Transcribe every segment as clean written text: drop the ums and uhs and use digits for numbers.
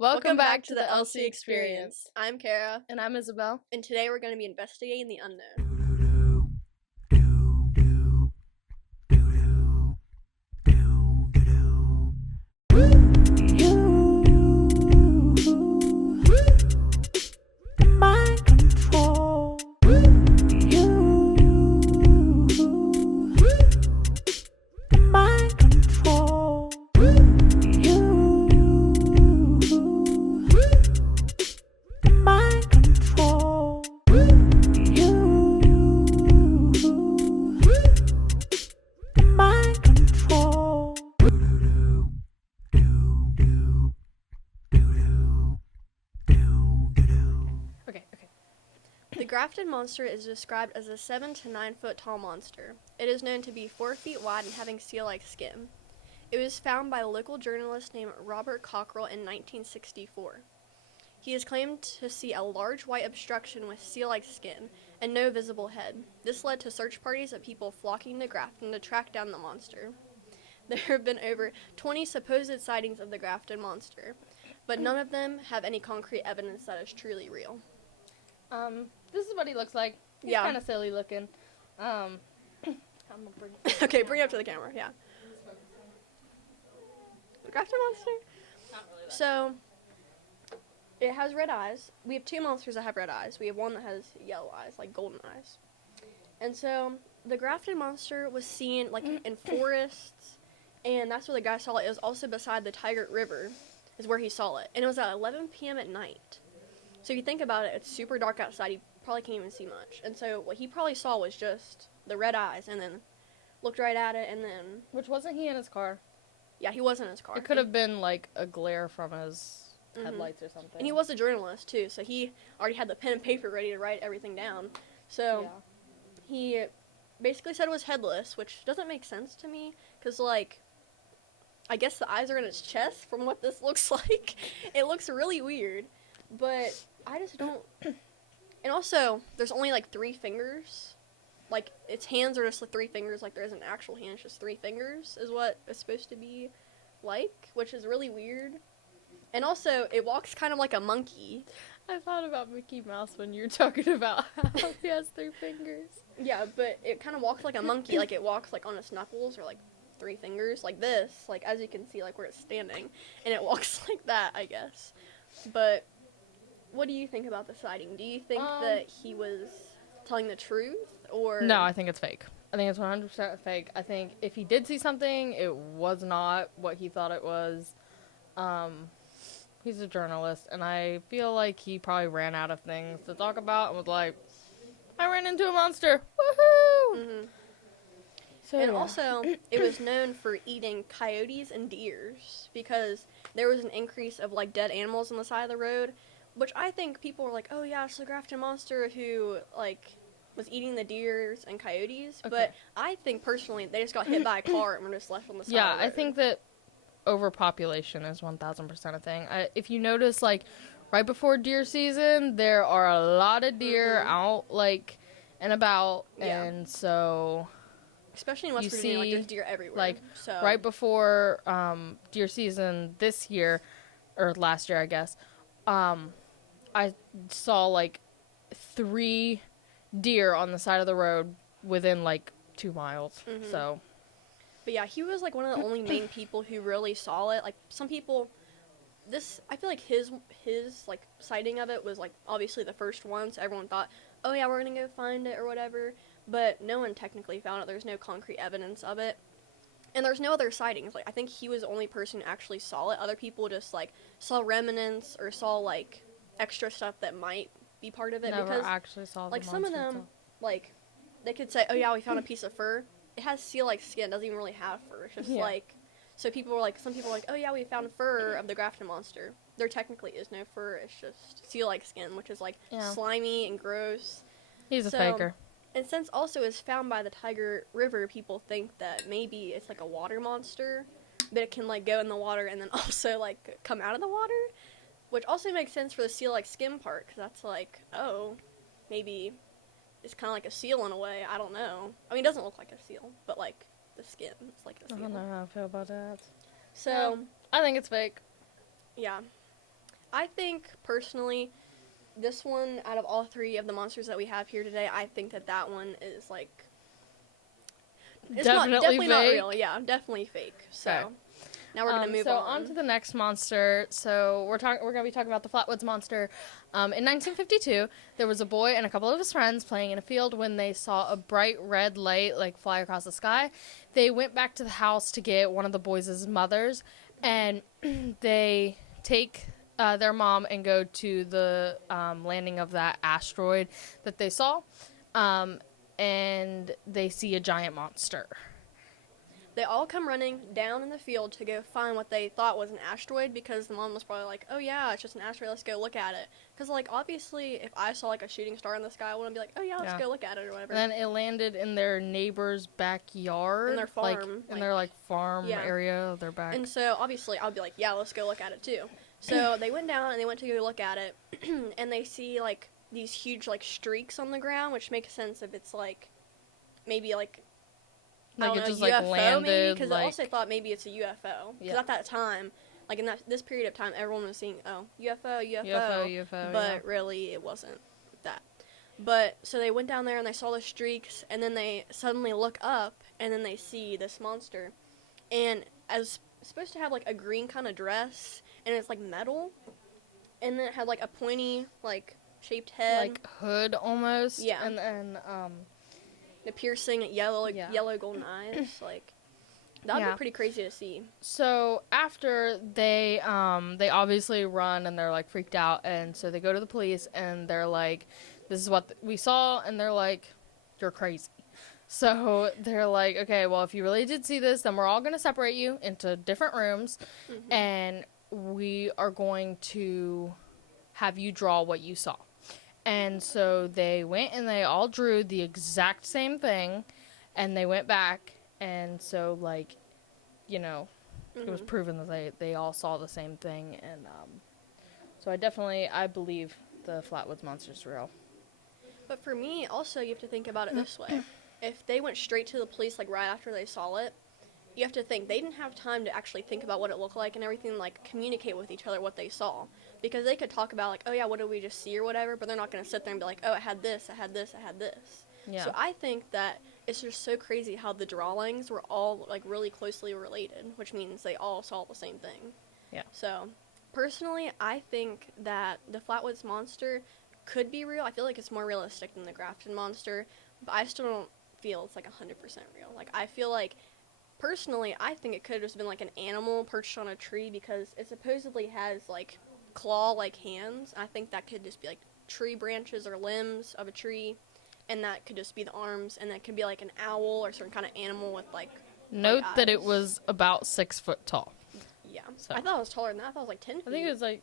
Welcome back to the LC Experience. I'm Kara, And I'm Isabel. and today we're going to be investigating the unknown. Mind control. Mind control. Mind control. Mind control. Okay. The Grafton Monster is described as a 7 to 9 foot tall monster. It is known to be 4 feet wide and having seal-like skin. It was found by a local journalist named Robert Cockrell in 1964. He is claimed to see a large white obstruction with seal-like skin and no visible head. This led to search parties of people flocking to Grafton to track down the monster. There have been over 20 supposed sightings of the Grafton Monster, but none of them have any concrete evidence that is truly real. This is what he looks like. He's Yeah. kind of silly looking. I'm gonna bring Okay, bring it up to the camera, yeah. The Grafton Monster? Not really that. So, it has red eyes. We have two monsters that have red eyes. We have one that has yellow eyes, like golden eyes. And so, the Grafton Monster was seen, like, in forests, and that's where the guy saw it. It was also beside the Tiger River, is where he saw it. And it was at 11 p.m. at night. So, if you think about it, it's super dark outside. You probably can't even see much. And so, what he probably saw was just the red eyes, and then looked right at it, and then, Which wasn't he in his car? yeah, he was in his car. It could have been like a glare from his Mhm. headlights or something. And he was a journalist, too, so he already had the pen and paper ready to write everything down. So, Yeah. he basically said it was headless, which doesn't make sense to me, because, like, I guess the eyes are in its chest from what this looks like. It looks really weird, but I just don't... And also, there's only, like, 3 fingers. Like, its hands are just the 3 fingers, like, there isn't actual hands, just 3 fingers is what it's supposed to be like, which is really weird. And also, it walks kind of like a monkey. I thought about Mickey Mouse when you were talking about how he has 3 fingers. Yeah, but it kind of walks like a monkey, like it walks like on its knuckles or like 3 fingers, like this, like as you can see, like where it's standing, and it walks like that, I guess. But what do you think about the sighting? Do you think that he was telling the truth, or No, I think it's fake. I think it's 100% fake. I think if he did see something, it was not what he thought it was. He's a journalist, and I feel like he probably ran out of things to talk about and was like, I ran into a monster. Woohoo! Mhm. So, And yeah. also, it was known for eating coyotes and deers because there was an increase of like dead animals on the side of the road, which I think people were like, oh yeah, it's the Grafton Monster who like was eating the deers and coyotes. Okay. But I think personally they just got hit by a car and were just left on the side. Yeah, of the I road. think that overpopulation is 1,000% a thing. If you notice, like, right before deer season, there are a lot of deer out, like, and about, Yeah. and so, especially in West you Virginia, like see, there's deer everywhere. like, so right before deer season this year, or last year, I guess, I saw, like, 3 deer on the side of the road within, like, 2 miles, Mhm. so... But yeah, he was like one of the only main people who really saw it. Like some people, I feel like his like sighting of it was like obviously the first one, so everyone thought, oh yeah, we're gonna go find it or whatever. But no one technically found it. There's no concrete evidence of it, and there's no other sightings. Like I think he was the only person who actually saw it. Other people just like saw remnants or saw like extra stuff that might be part of it. Never because actually saw the like some of monster them, itself. like they could say, oh yeah, we found a piece of fur. It has seal-like skin. Doesn't even really have fur. It's just Yeah. like, so people were like, some people were like, oh yeah, we found fur of the Grafton Monster. There technically is no fur. It's just seal-like skin, which is like Yeah. slimy and gross. He's a So, faker. And since also it's found by the Tiger River, people think that maybe it's like a water monster, but it can like go in the water and then also like come out of the water, which also makes sense for the seal-like skin part, because that's like, oh, maybe it's kind of like a seal in a way. I don't know. I mean, it doesn't look like a seal, but like the skin, it's like a I seal. don't know how I feel about that. So I think it's fake. yeah. I think, personally, this one, out of all three of the monsters that we have here today, I think that one is, like... It's definitely not real. Yeah, definitely fake. So, Okay. now we're going to move on. On to the next monster. So we're going to be talking about the Flatwoods Monster. In 1952, there was a boy and a couple of his friends playing in a field when they saw a bright red light like fly across the sky. They went back to the house to get one of the boys' mothers, and they take their mom and go to the landing of that asteroid that they saw, and they see a giant monster. They all come running down in the field to go find what they thought was an asteroid, because the mom was probably like, oh yeah, it's just an asteroid, let's go look at it. Because, like, obviously, if I saw, like, a shooting star in the sky, I wouldn't be like, oh yeah, let's go look at it or whatever. And then it landed in their neighbor's backyard. In their farm. In their, farm area of their back. And so, obviously, I'll be like, yeah, let's go look at it too. So, they went down and they went to go look at it, and they see, like, these huge, like, streaks on the ground, which makes sense if it's, like, maybe, like, Like, it just, like, UFO landed, maybe, because like... I also thought maybe it's a UFO. Because at that time, like, in this period of time, everyone was seeing, UFO, but really it wasn't that. But, so they went down there and they saw the streaks, and then they suddenly look up, and then they see this monster. And as supposed to have, like, a green kind of dress, and it's, like, metal, and then it had, like, a pointy, like, shaped head. Like, hood, almost. Yeah. And then, the piercing yellow golden eyes, like, that'd be pretty crazy to see. So after they obviously run and they're like freaked out, and so they go to the police and they're like, this is what we saw, and they're like, you're crazy. So they're like, okay, well, if you really did see this, then we're all going to separate you into different rooms, and we are going to have you draw what you saw. And so they went and they all drew the exact same thing, and they went back, and so, like, it was proven that they all saw the same thing, and so I believe the Flatwoods Monster's real. But for me, also, you have to think about it this way. If they went straight to the police, like, right after they saw it, you have to think they didn't have time to actually think about what it looked like and everything, like, communicate with each other what they saw. Because they could talk about, like, oh yeah, what did we just see or whatever, but they're not going to sit there and be like, oh, it had this, it had this, it had this. Yeah. So I think that it's just so crazy how the drawings were all, like, really closely related, which means they all saw the same thing. Yeah. So, personally, I think that the Flatwoods Monster could be real. I feel like it's more realistic than the Grafton Monster, but I still don't feel it's, like, 100% real. Like, I feel like, personally, I think it could have just been, like, an animal perched on a tree, because it supposedly has, like, claw-like hands. I think that could just be, like, tree branches or limbs of a tree, and that could just be the arms, and that could be, like, an owl or certain kind of animal with, like, Note that eyes. it was about 6 foot tall. Yeah. So. I thought it was taller than that. I thought it was, like, 10 feet. I think it was, like,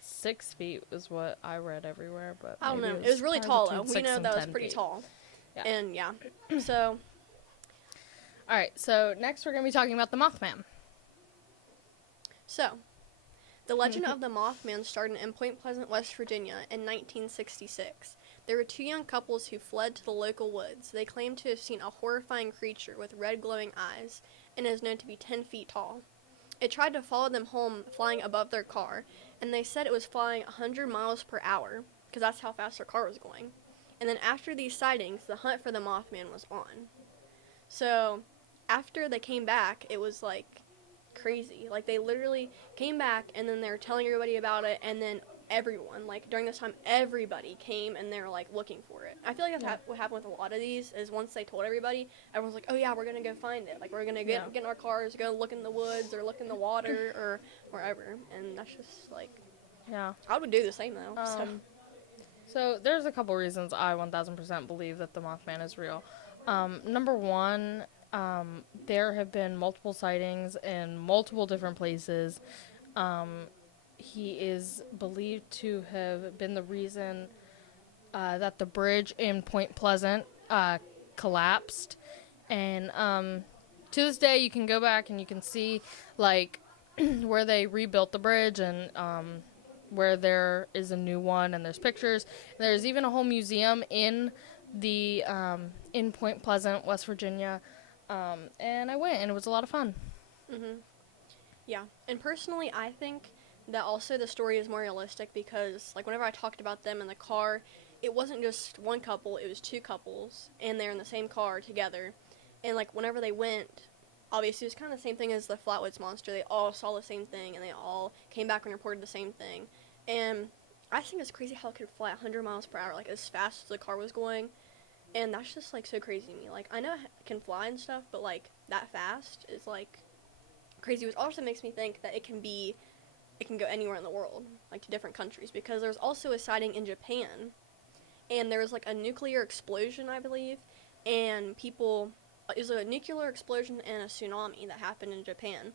6 feet is what I read everywhere, but I don't know. maybe it was really tall, though. between We 6 know and that was 10 pretty feet. tall. Yeah. And, yeah. So... All right, so next we're going to be talking about the Mothman. So, the legend of the Mothman started in Point Pleasant, West Virginia in 1966. There were two young couples who fled to the local woods. They claimed to have seen a horrifying creature with red glowing eyes and is known to be 10 feet tall. It tried to follow them home, flying above their car, and they said it was flying 100 miles per hour, because that's how fast their car was going. And then after these sightings, the hunt for the Mothman was on. So, after they came back, it was, like, crazy. Like, they literally came back, and then they were telling everybody about it, and then everyone, like, during this time, everybody came, and they were, like, looking for it. I feel like that's what happened with a lot of these, is once they told everybody, everyone's like, oh, yeah, we're gonna go find it. Like, we're gonna get in our cars, go look in the woods, or look in the water, or wherever. And that's just, like... Yeah. I would do the same, though. So, there's a couple reasons I 1000% believe that the Mothman is real. Number one... there have been multiple sightings in multiple different places. He is believed to have been the reason that the bridge in Point Pleasant collapsed. And to this day, you can go back and you can see, like, where they rebuilt the bridge and where there is a new one, and there's pictures. And there's even a whole museum in the in Point Pleasant, West Virginia. And I went, and it was a lot of fun. Yeah. And personally, I think that also the story is more realistic because, like, whenever I talked about them in the car, it wasn't just one couple, it was two couples, and they're in the same car together. And, like, whenever they went, obviously it was kind of the same thing as the Flatwoods Monster. They all saw the same thing, and they all came back and reported the same thing. And I think it's crazy how it could fly 100 miles per hour, like, as fast as the car was going. And that's just, like, so crazy to me. Like, I know it can fly and stuff, but, like, that fast is, like, crazy. Which also makes me think that it can go anywhere in the world, like, to different countries. Because there's also a sighting in Japan, and there was, like, a nuclear explosion, I believe. And it was a nuclear explosion and a tsunami that happened in Japan.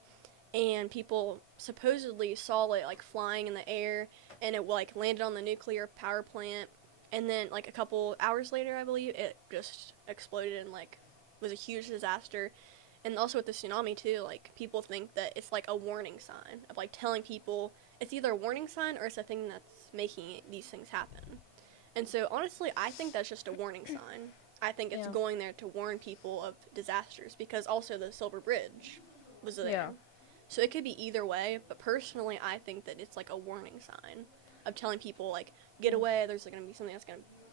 And people supposedly saw it, like, flying in the air, and it, like, landed on the nuclear power plant. And then, like, a couple hours later, I believe, it just exploded and, like, was a huge disaster. And also with the tsunami, too, like, people think that it's, like, a warning sign of, like, telling people it's either a warning sign or it's a thing that's making these things happen. And so, honestly, I think that's just a warning sign. I think it's going there to warn people of disasters, because also the Silver Bridge was there. Yeah. So it could be either way, but personally, I think that it's, like, a warning sign of telling people, like, get away, there's, like, going to be something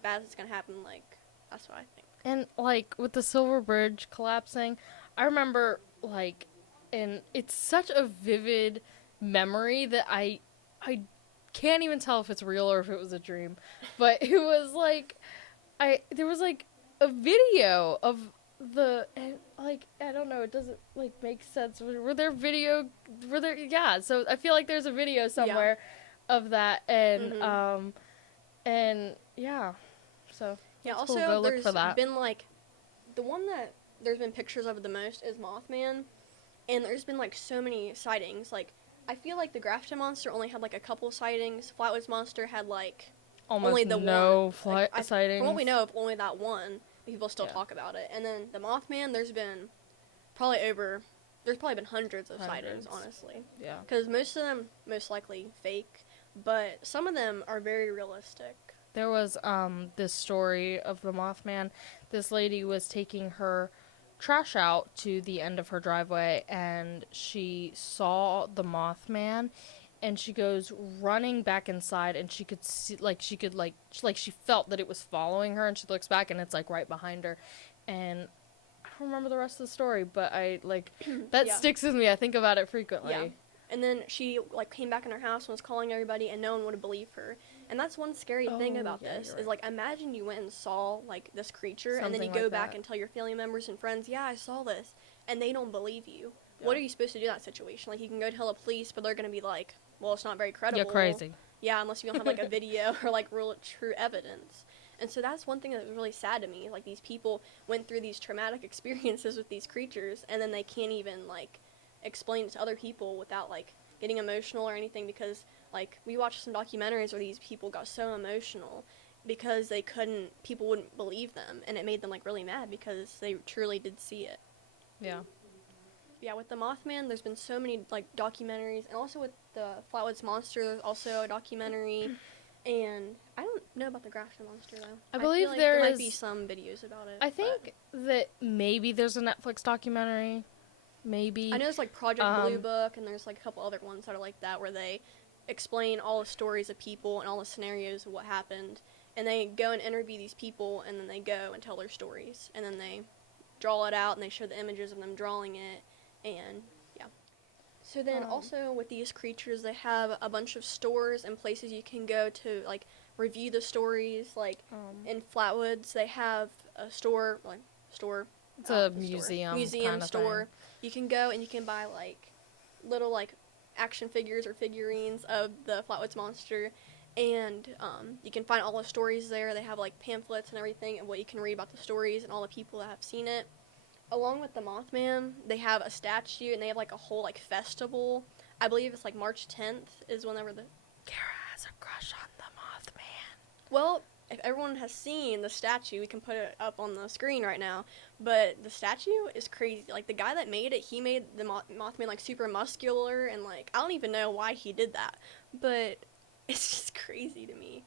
bad that's going to happen, like, that's what I think. And, like, with the Silver Bridge collapsing, I remember, like, and it's such a vivid memory that I can't even tell if it's real or if it was a dream. But it was, like, there was, like, a video of and, like, I don't know, it doesn't, like, make sense. Yeah, so I feel like there's a video somewhere of that, and, and, yeah, so. Yeah, That's also, cool. Go look there's for that. been, like, the one that there's been pictures of the most is Mothman, and there's been, like, so many sightings. Like, I feel like the Grafton Monster only had, like, a couple sightings. Flatwoods Monster had, like, Almost only the no one. sightings. From what we know of, only that one. People still talk about it. And then the Mothman, there's probably been hundreds of sightings, honestly. Yeah. Because most of them, most likely, fake, but some of them are very realistic. There was this story of the Mothman. This lady was taking her trash out to the end of her driveway, and she saw the Mothman, and she goes running back inside, and she could see, she felt that it was following her, and she looks back, and it's, like, right behind her. And I don't remember the rest of the story, but that sticks with me. I think about it frequently. Yeah. And then she, like, came back in her house and was calling everybody, and no one would believe her. And that's one scary thing about this, is, like, imagine you went and saw, like, this creature, and then you go back and tell your family members and friends, yeah, I saw this, and they don't believe you. Yeah. What are you supposed to do in that situation? Like, you can go tell the police, but they're going to be like, well, it's not very credible. You're crazy. Yeah, unless you don't have, like, a video or, like, real true evidence. And so that's one thing that was really sad to me. Like, these people went through these traumatic experiences with these creatures, and then they can't even, like, explain it to other people without, like, getting emotional or anything, because, like, we watched some documentaries where these people got so emotional because people wouldn't believe them, and it made them, like, really mad because they truly did see it. Yeah. Yeah, with the Mothman, there's been so many, like, documentaries, and also with the Flatwoods Monster, there's also a documentary, and I don't know about the Grafton Monster, though. I believe feel like there might be some videos about it. I think that maybe there's a Netflix documentary. Maybe. I know there's, like, Project Blue Book, and there's, like, a couple other ones that are like that, where they explain all the stories of people and all the scenarios of what happened, and they go and interview these people, and then they go and tell their stories, and then they draw it out, and they show the images of them drawing it, and, yeah. So then, also, with these creatures, they have a bunch of stores and places you can go to, like, review the stories, like, in Flatwoods, they have a store. It's a museum kind of store. thing. You can go and you can buy, like, little, like, action figures or figurines of the Flatwoods Monster, and you can find all the stories there. They have, like, pamphlets and everything, and what you can read about the stories and all the people that have seen it. Along with the Mothman, they have a statue, and they have, like, a whole, like, festival. I believe it's, like, March 10th is whenever Kara has a crush on the Mothman. Well, if everyone has seen the statue, we can put it up on the screen right now, but the statue is crazy. Like, the guy that made it, he made the Mothman, like, super muscular, and, like, I don't even know why he did that, but it's just crazy to me.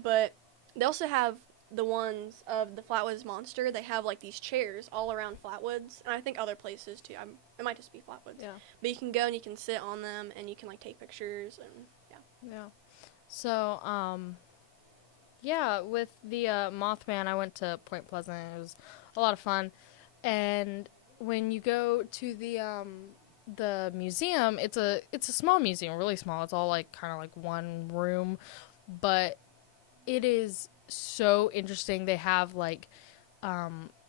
But they also have the ones of the Flatwoods Monster, they have like these chairs all around Flatwoods, and I think other places too. It might just be Flatwoods. Yeah. But you can go and you can sit on them, and you can like take pictures, and yeah. Yeah. So, yeah, with the Mothman, I went to Point Pleasant. It was a lot of fun. And when you go to the museum, it's a small museum, really small. It's all like kind of like one room, but it is so interesting. They have like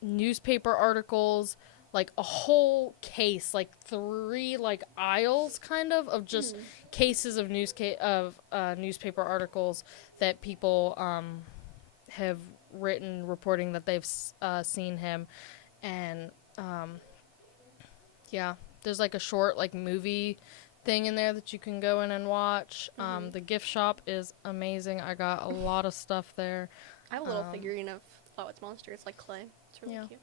newspaper articles, like a whole case, like 3 like aisles kind of just cases of newspaper articles that people have written reporting that they've seen him. And yeah, there's like a short like movie thing in there that you can go in and watch. The gift shop is amazing. I got a lot of stuff there. I have a little figurine of Flatwoods Monster. It's like clay. It's really cute.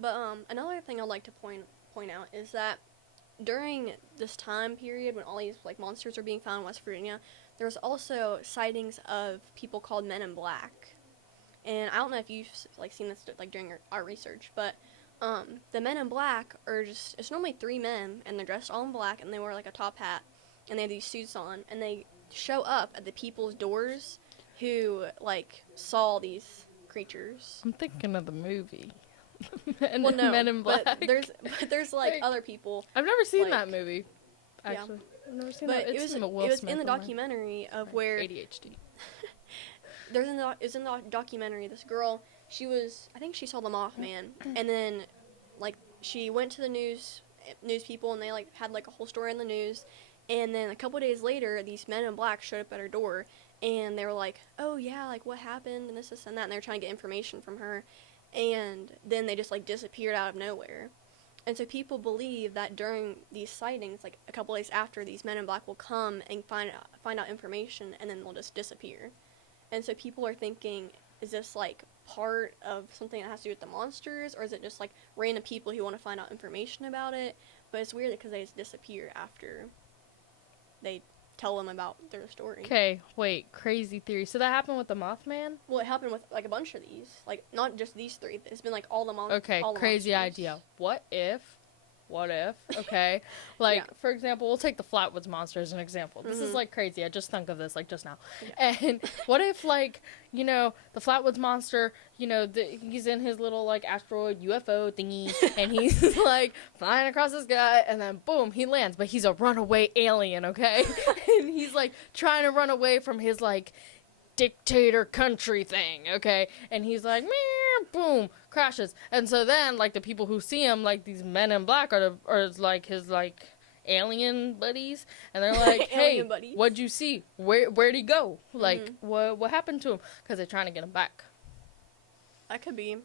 But another thing I'd like to point out is that during this time period when all these like monsters are being found in West Virginia, there's also sightings of people called Men in Black. And I don't know if you've like seen this like during our research, but the Men in Black are it's normally 3 men, and they're dressed all in black, and they wear like a top hat, and they have these suits on, and they show up at the people's doors who like saw these creatures. I'm thinking of the movie. Well, no, Men in Black. but there's like other people. I've never seen like, that movie. Actually, I've never seen that. But it was in the documentary of where ADHD. It's in the documentary. This girl, I think she saw the Mothman, and then like she went to the news people, and they like had like a whole story in the news, and then a couple days later, these Men in Black showed up at her door, and they were like, "Oh yeah, like what happened?" and this and that, and they were trying to get information from her, and then they just like disappeared out of nowhere. And so people believe that during these sightings, like a couple days after, these Men in Black will come and find out information, and then they'll just disappear. And so people are thinking, is this like part of something that has to do with the monsters, or is it just like random people who want to find out information about it? But it's weird because they just disappear after they tell them about their story. Okay, wait, crazy theory. So that happened with the Mothman? Well, it happened with like a bunch of these, like not just these 3. It's been like all the monsters. Okay, crazy idea. What if, okay, like, for example, we'll take the Flatwoods Monster as an example. This is, like, crazy. I just thunk of this, like, just now. Yeah. And what if, like, you know, the Flatwoods Monster, you know, he's in his little, like, asteroid UFO thingy, and he's, like, flying across the sky, and then, boom, he lands. But he's a runaway alien, okay? And he's, like, trying to run away from his, like, dictator country thing, okay? And he's like, meow, boom, crashes. And so then, like, the people who see him, like, these Men in Black are like, his, like, alien buddies. And they're like, hey, what'd you see? Where'd he go? Like, what happened to him? Because they're trying to get him back. That could be.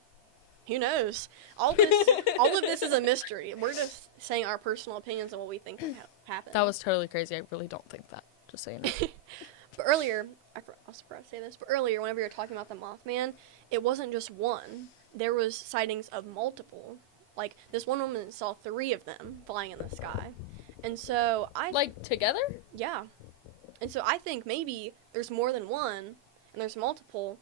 Who knows? All of this is a mystery. We're just saying our personal opinions on what we think happened. That was totally crazy. I really don't think that. Just saying it. But earlier, I was surprised to say this, but earlier, whenever you were talking about the Mothman, it wasn't just one. There was sightings of multiple. Like, this one woman saw 3 of them flying in the sky. And so Like, together? Yeah. And so I think maybe there's more than one, and there's multiple,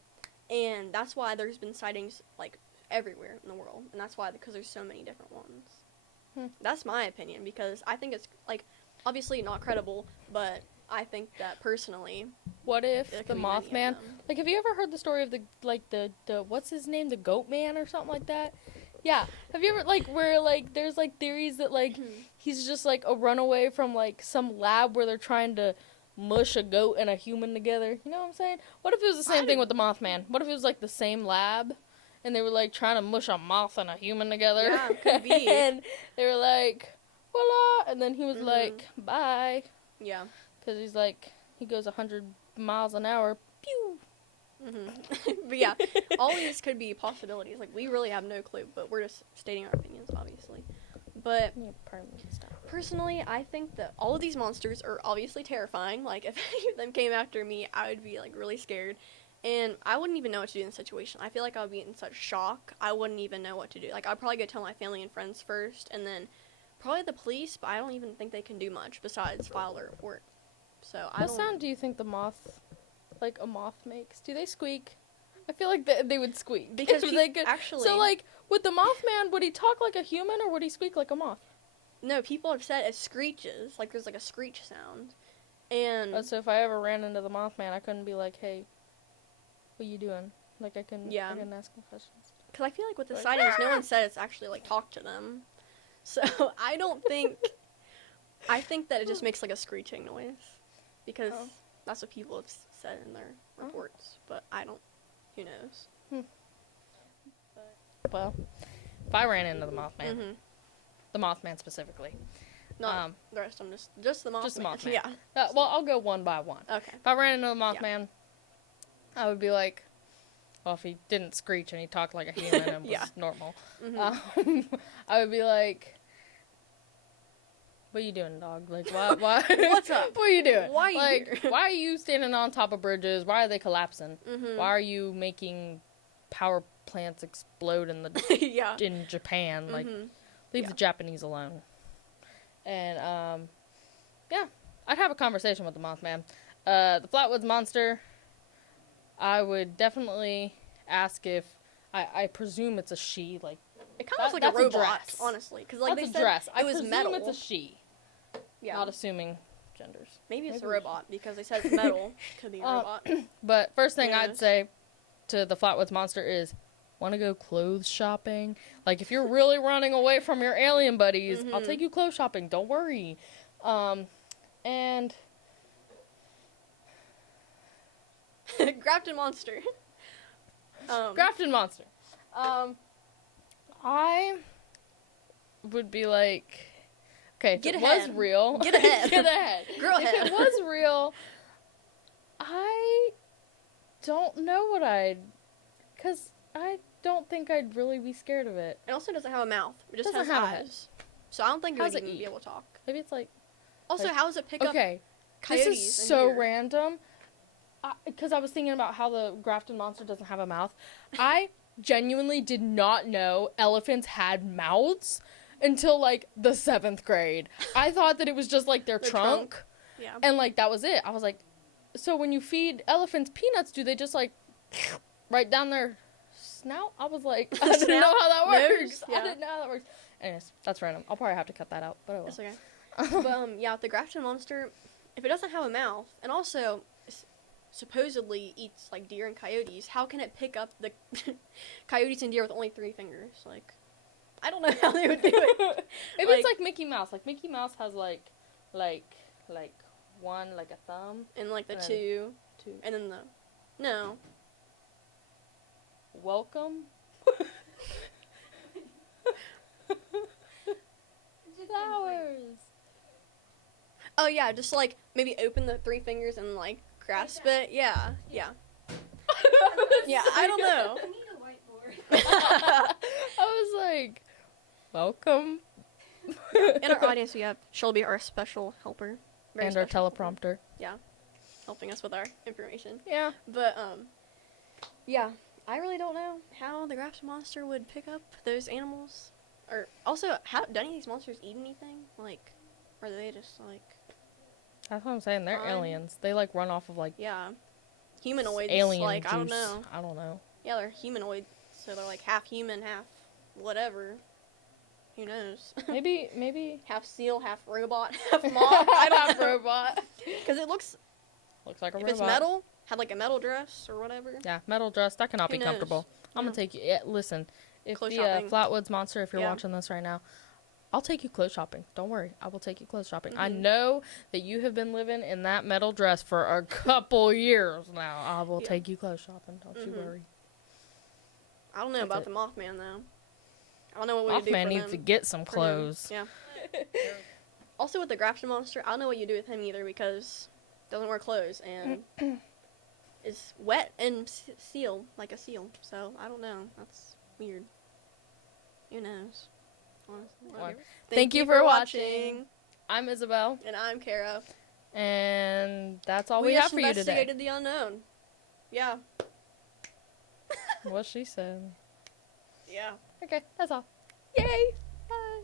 and that's why there's been sightings, like, everywhere in the world. And that's why, because there's so many different ones. That's my opinion, because I think it's, like, obviously not credible, but I think that personally, what if the Mothman, like, have you ever heard the story of the what's his name, the Goat Man or something like that? Yeah. Have you ever, like, where, like, there's, like, theories that, like, he's just, like, a runaway from, like, some lab where they're trying to mush a goat and a human together? You know what I'm saying? What if it was the same thing with the Mothman? What if it was, like, the same lab, and they were, like, trying to mush a moth and a human together? Yeah, could be. And they were like, voila, and then he was like, bye. Yeah. Because he's like, he goes 100 miles an hour. Pew! But yeah, all these could be possibilities. Like, we really have no clue, but we're just stating our opinions, obviously. But personally, I think that all of these monsters are obviously terrifying. Like, if any of them came after me, I would be, like, really scared. And I wouldn't even know what to do in the situation. I feel like I would be in such shock, I wouldn't even know what to do. Like, I'd probably go tell my family and friends first, and then probably the police, but I don't even think they can do much besides file a report. So What sound do you think a moth makes? Do they squeak? I feel like they would squeak. Because if they could. actually, So, like, with the Mothman, would he talk like a human or would he squeak like a moth? no, people have said it screeches, like there's like a screech sound, and So if I ever ran into the Mothman, I couldn't be like, hey, what you doing? Like, I couldn't ask him questions. because I feel like with the Like, sightings, no one said it's actually like talk to them, so I don't think. I think that it just makes like a screeching noise, because that's what people have said in their reports. But I don't. Who knows? Well, if I ran into the Mothman, Mm-hmm. the Mothman specifically. Not the rest of them, just the Mothman. Just the Mothman. Yeah. Well, I'll go one by one. Okay. If I ran into the Mothman, I would be like, well, if he didn't screech and he talked like a human and was normal, I would be like, what are you doing, dog? Like, why? What's up? What are you doing? Why are you like, here? why are you standing on top of bridges? Why are they collapsing? Mm-hmm. Why are you making power plants explode in yeah. in Japan? Like, leave the Japanese alone. And I'd have a conversation with the Mothman. The Flatwoods Monster, I would definitely ask if I presume it's a she. Like, It kind of looks like that's a a robot, dress. honestly, because like that's they a said dress. it I was presume metal. it's a she. Yeah. Not assuming genders. Maybe it's a maybe- robot because they said it's metal. Could be a robot. But first thing I'd Yes. say to the Flatwoods Monster is, want to go clothes shopping? Like, if you're really running away from your alien buddies, I'll take you clothes shopping. Don't worry. And Grafton Monster. Grafton Monster. I would be like, okay, if Get it ahead. was real. Get ahead. Get ahead. Girl If ahead. it was real, I don't know what because I don't think I'd really be scared of it. It also doesn't have a mouth. It just Doesn't has have a head. eyes. So I don't think it How's would it even eat? be able to talk. Maybe it's like, Also, Like- how does it pick up okay, coyotes? this is in so here? random. Because I was thinking about how the Grafton Monster doesn't have a mouth. I genuinely did not know elephants had mouths until, like, the 7th grade. I thought that it was just, like, their Their trunk. Yeah. And, like, that was it. I was like, so when you feed elephants peanuts, do they just, like, right down their snout? I was like, I didn't know how that Nose? works. Yeah. I didn't know how that works. Anyways, that's random. I'll probably have to cut that out, but I will. That's okay. But yeah, the Grafton Monster, if it doesn't have a mouth, and also supposedly eats like deer and coyotes, how can it pick up the coyotes and deer with only 3 fingers? Like, I don't know how they would do it. Maybe it's like Mickey Mouse. Like, Mickey Mouse has, like one, like a thumb. And like the And 2, two. and then the no. Welcome. Flowers. Oh yeah, just like maybe open the 3 fingers and like grasp it. Yeah, yeah, yeah. I don't know. I need a whiteboard. I was like, welcome. In our audience, we have Shelby, our special helper, very And our special helper, teleprompter. helping us with our information. Yeah. But yeah, I really don't know how the Grafton Monster would pick up those animals. Or also, how do any of these monsters eat anything? Like, or are they just like, That's what I'm saying. They're Fine. aliens. They, like, run off of, like, yeah, humanoids? alien like juice. I don't know. I don't know. Yeah, they're humanoids, so they're like half human, half whatever. Who knows? Maybe. Half seal, half robot, half moth. I don't know. robot. Because it looks, Looks like a if robot. it's metal, had like a metal dress or whatever. Yeah, metal dress. That cannot Who be knows? comfortable. I'm Yeah. gonna take you. Yeah, listen, if Clothes the shopping. Flatwoods Monster, if you're Yeah. watching this right now, I'll take you clothes shopping. Don't worry, I will take you clothes shopping. I Mhm. know that you have been living in that metal dress for a couple years now. I will Yeah. take you clothes shopping. Don't you Mhm. worry. I don't know That's about it. the Mothman though. I don't know what we would do Mothman for needs them. to get some for him. clothes. Yeah. Also with the Grafton Monster, I don't know what you do with him either because he doesn't wear clothes and is wet and sealed like a seal. So I don't know. That's weird. Who knows? Honestly. Well, thank you for watching. I'm Isabel, And I'm Kara. and that's all we, We have just for you today. investigated the unknown. Yeah. What she said. Yeah. Okay, that's all. Yay! Bye.